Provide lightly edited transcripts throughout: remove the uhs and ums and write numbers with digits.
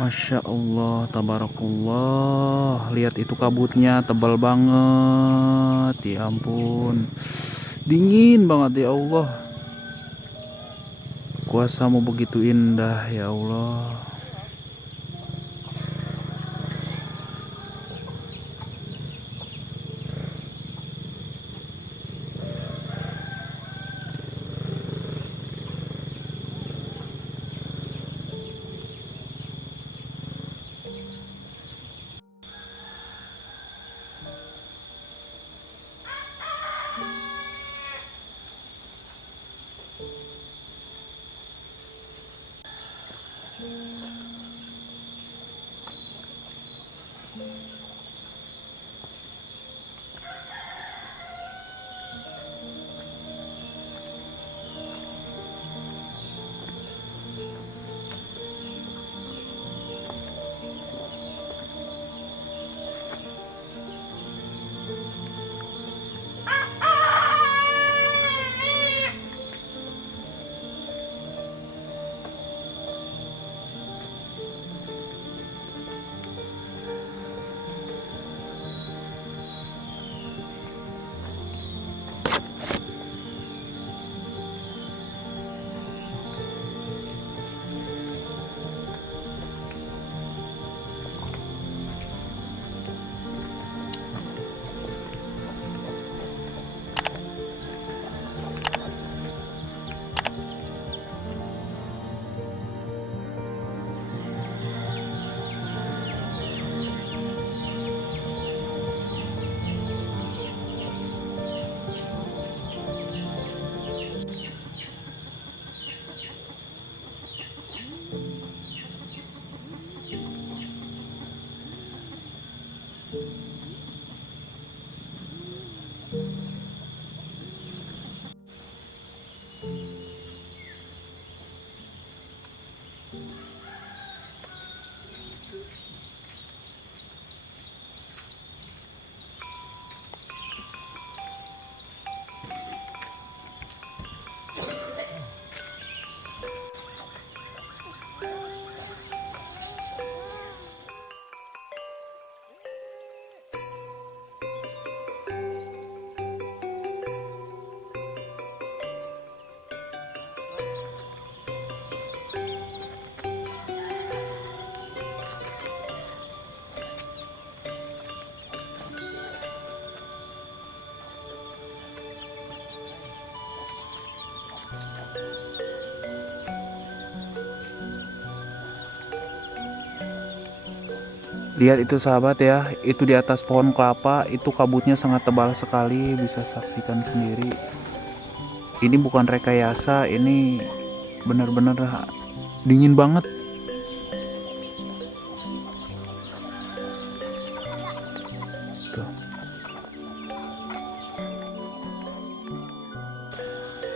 Masya Allah, tabarakallah. Lihat itu kabutnya tebal banget. Ya ampun, dingin banget ya Allah. Kuasamu begitu indah ya Allah. Lihat itu sahabat ya, itu di atas pohon kelapa itu kabutnya sangat tebal sekali, bisa saksikan sendiri. Ini bukan rekayasa, ini benar-benar dingin banget. Tuh.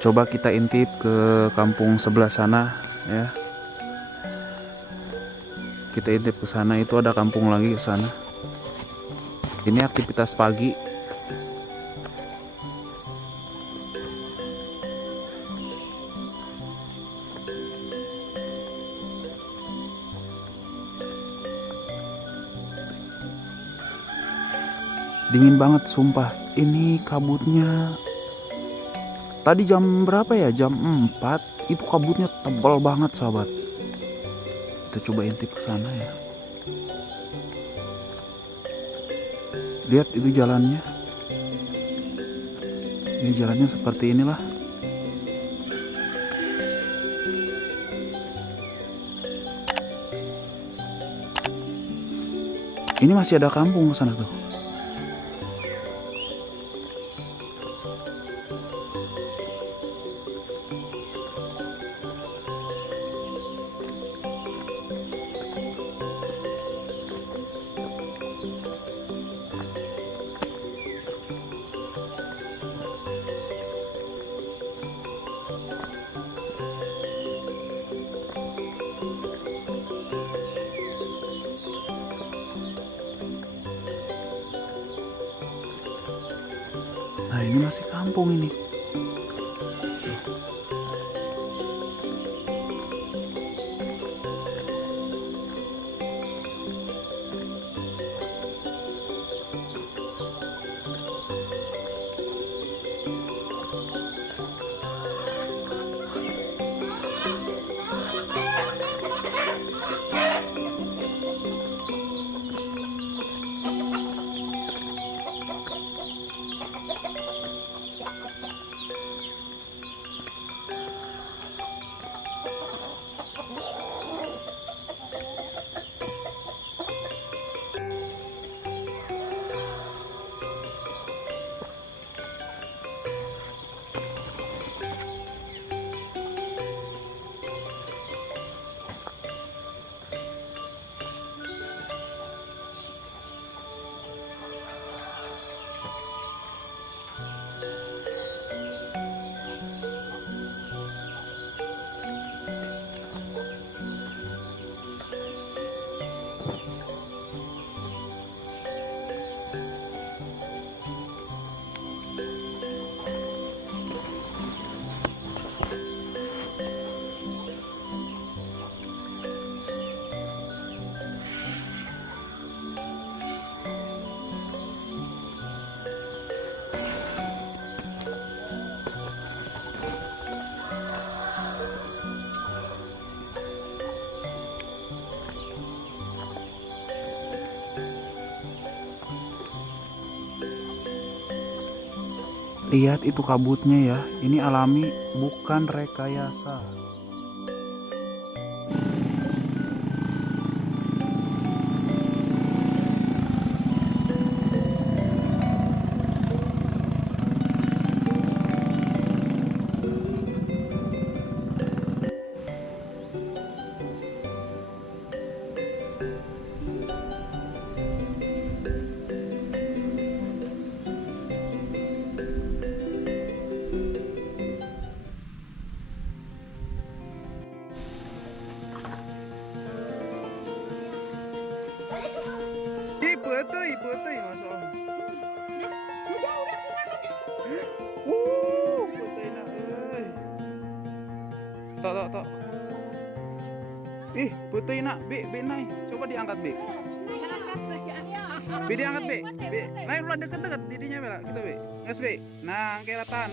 Coba kita intip ke kampung sebelah sana ya. Kita intip ke sana, itu ada kampung lagi ke sana. Ini aktivitas pagi. Dingin banget sumpah. Ini kabutnya tadi jam berapa ya? Jam 4. Itu kabutnya tebal banget sahabat. Kita coba intip ke sana ya. Lihat itu jalannya. Ini jalannya seperti inilah. Ini masih ada kampung ke sana tuh. Nah ini masih kampung ini. Lihat itu kabutnya ya. Ini alami, bukan rekayasa. Betul, masuk. Betul nak, euy. Tok. Ih, betul nak, Be naik. Coba diangkat, Be. Be diangkat, Be. Naik ulah deket-deket didinya, Be. Gitu, Be. Nges, Be. Nah, kelihatan.